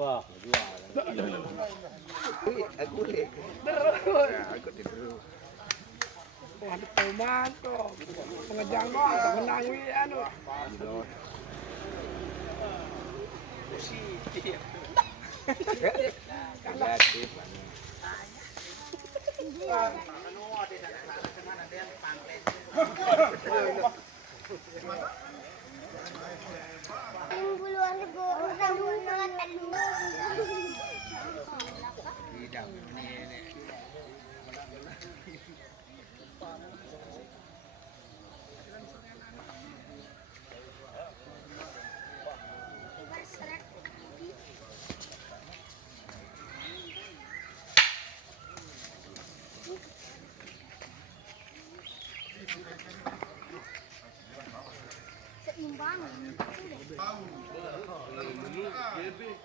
Wah, Aku lek. Aku tidur. Ada tomato, pengejang kok, menang wi anu. Kreatif.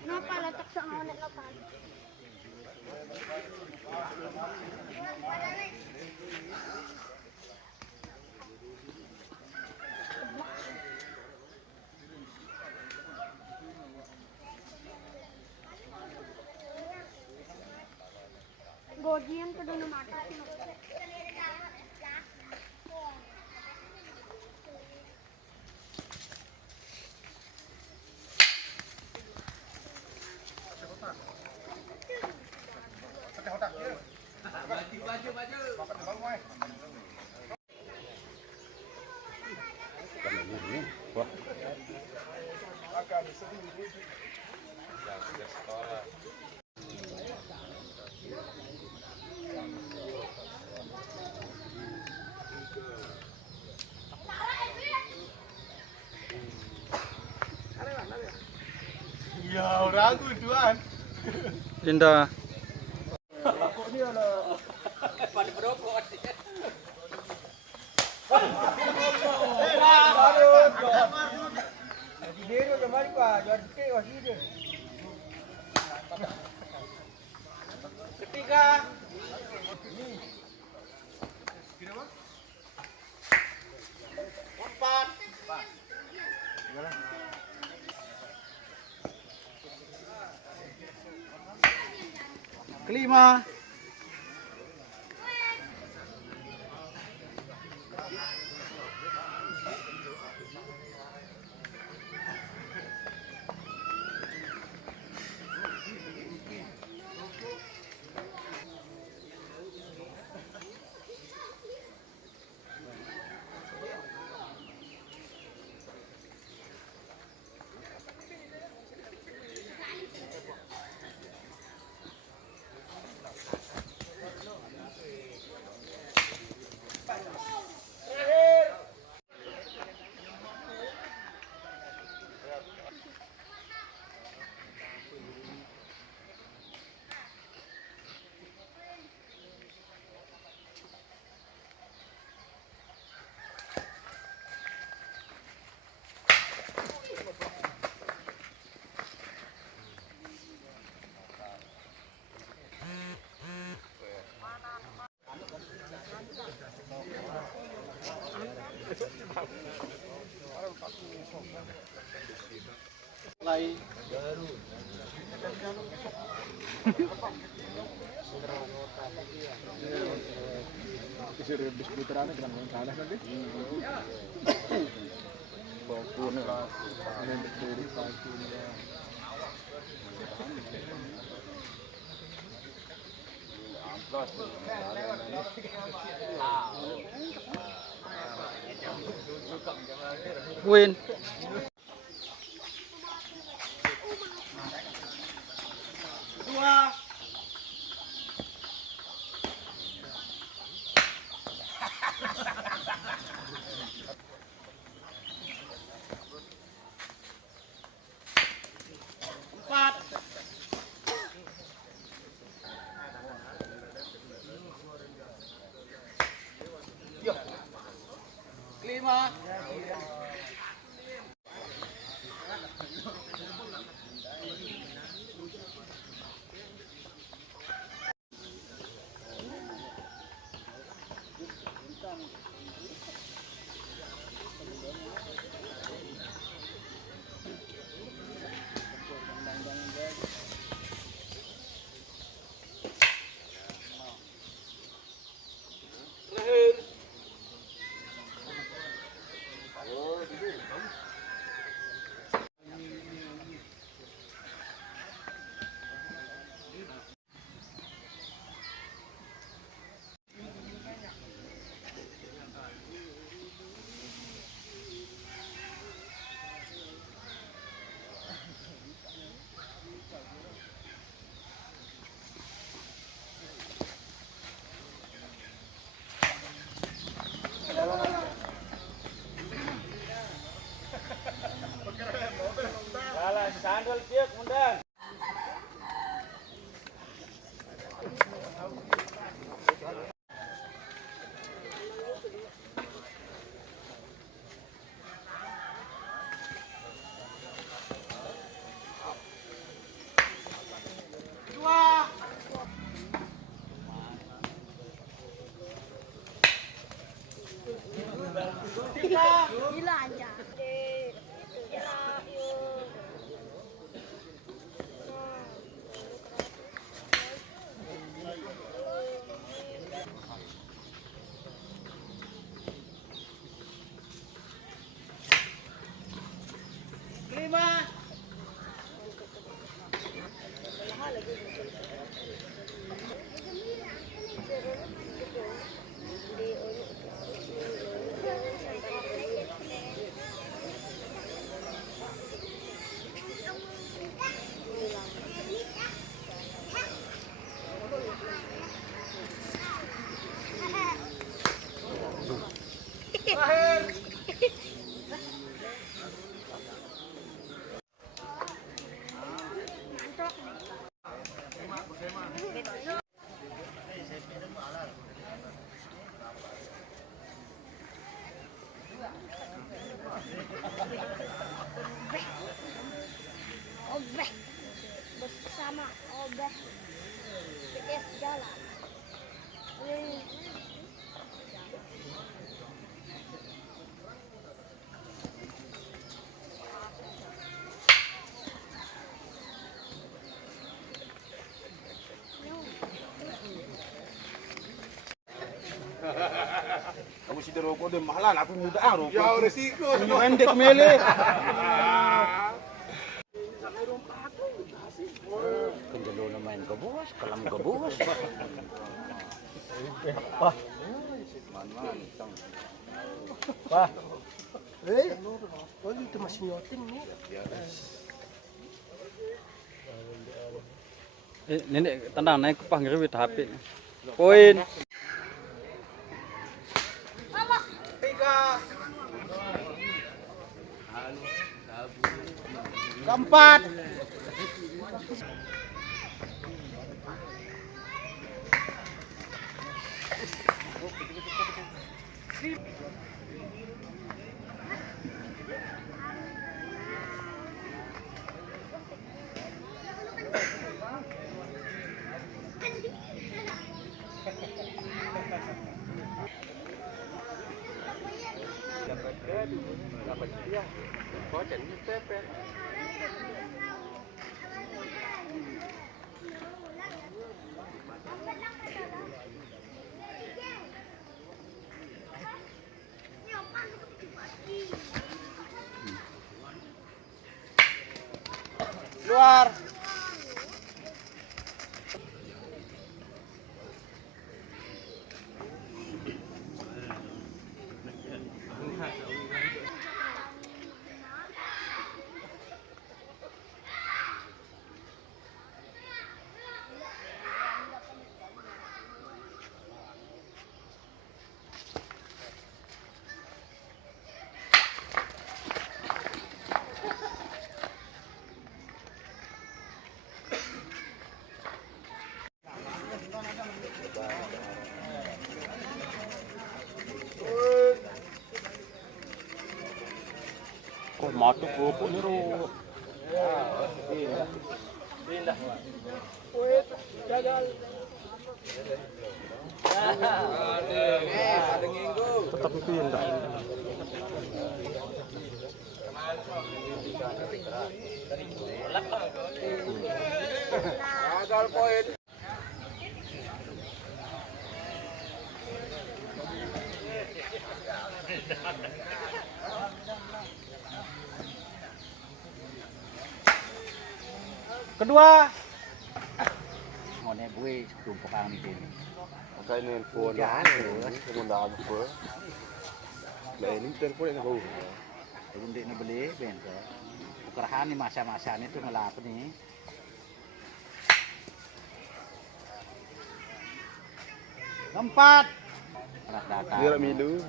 Kenapa letak soal lepas? Godian ke dalam mata. Ya, ragu tuan. Indah. Pada berokok. Dia kemarin pak, jual tiket masih dia. Ketiga. Empat. Kelima. Mulai baru. Isi rebus putarannya dengan panas nanti. Bau nih lah. Ini berdiri paginya. Win. Dua. Empat. Yo. Kelima. Obeh. Bersama obeh. PS jalan. Kamu si rokok deh mahalan, aku muda rokok. Ya resiko. Pendek mele. Kenjalo na main ka bos, kalam ka bos. Oh itu masih nyoting nih. Nenek tendang naik kupang ngeruit HP. Poin. Keempat. Keluar. Kok matu ko niro. Tetap pindah. Gagal poin. Kedua. Ngone buih tumpukan ini. Pakai nelpon. Menggunakan apa? Nah ini telepon yang bau. Hindi na beli benta. Ukarahan ni masa-masa nito ngalapon ni. Keempat. Anak data. Dia milu.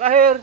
Terakhir.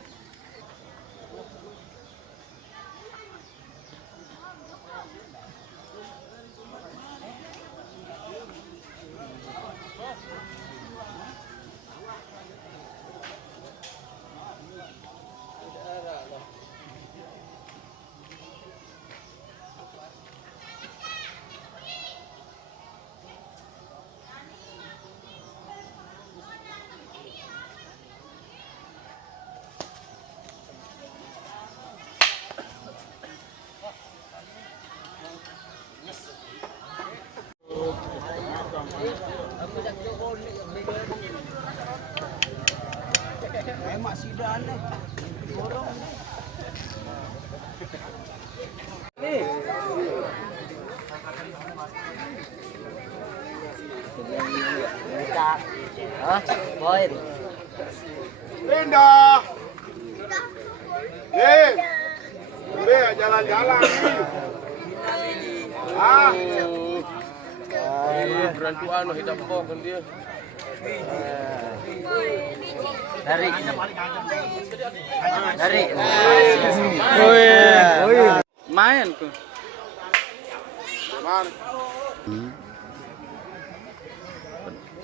Hah? Poin. Pindah. Nih. Udah jalan-jalan. Ah. Berantuan hitam kok kan dia. Dari. Main tuh. Mana?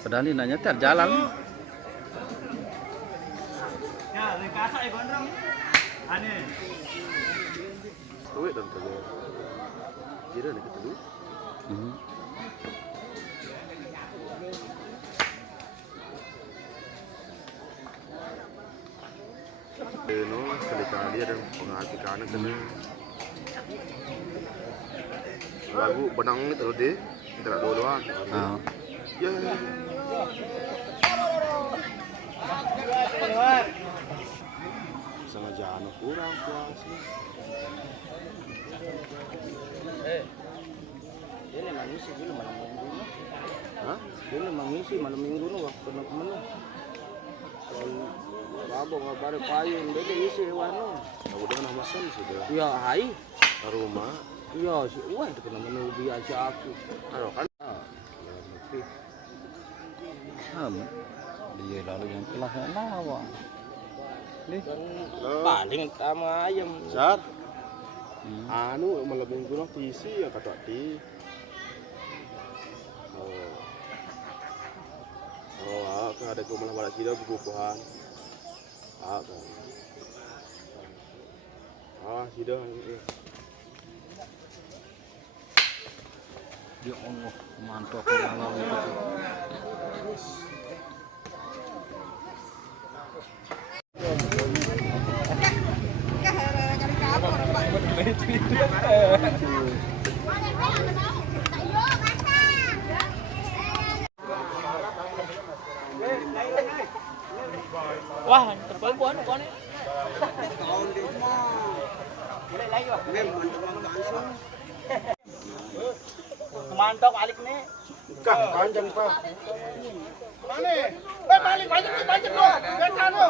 Padahal ini nanya tiap jalan. Ya, kasak ya gondrong. Aneh. Duit dan tadi. Kira nih kita dulu. No, sekali dia dan penghatikan kena lagu benang itu deh, tidak duluan. Ah. Ya. Sengaja anak kurang puas. Ini mangisi dulu malam minggu. Hah? Ini mangisi malam minggu waktu nak mana. Babo ngabar payung beda isi warno. Aku dengan Hamasan sudah. Ya hai. Rumah. Ya si Uwan itu kena menu biasa aku. Ayo kan. Dia lalu yang kelasnya nawa. Paling sama ayam. Sar. Anu malam minggu lah PC ya kata di. Oh, kan ada ke malah balik sida buku-bukuan. Kan. Sida. Ya Allah, mantap kalau itu. Wah, terpaling buan buan ni. Kemantok alik ni. Kah panjang pak. Mana? Balik balik lo. Biasa lo.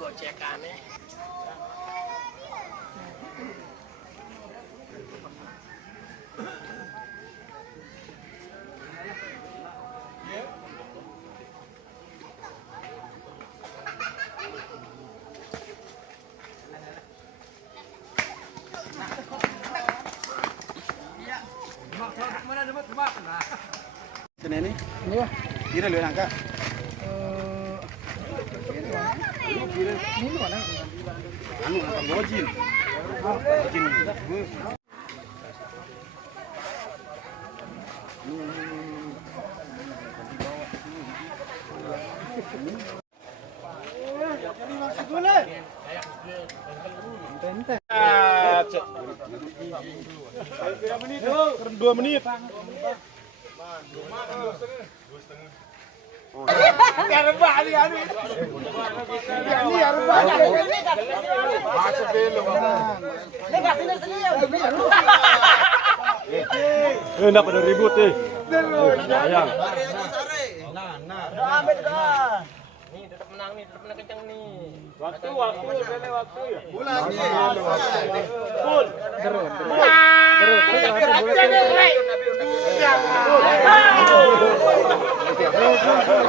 Gocekannya. Ini Iya. kira lu angka. Ini mana? Anu angka gojin. Dua menit. Nak pada ribut sayang. Nih tetap menang kencang nih. Waktu udah waktu ya. Bulan nih. Full. Terus.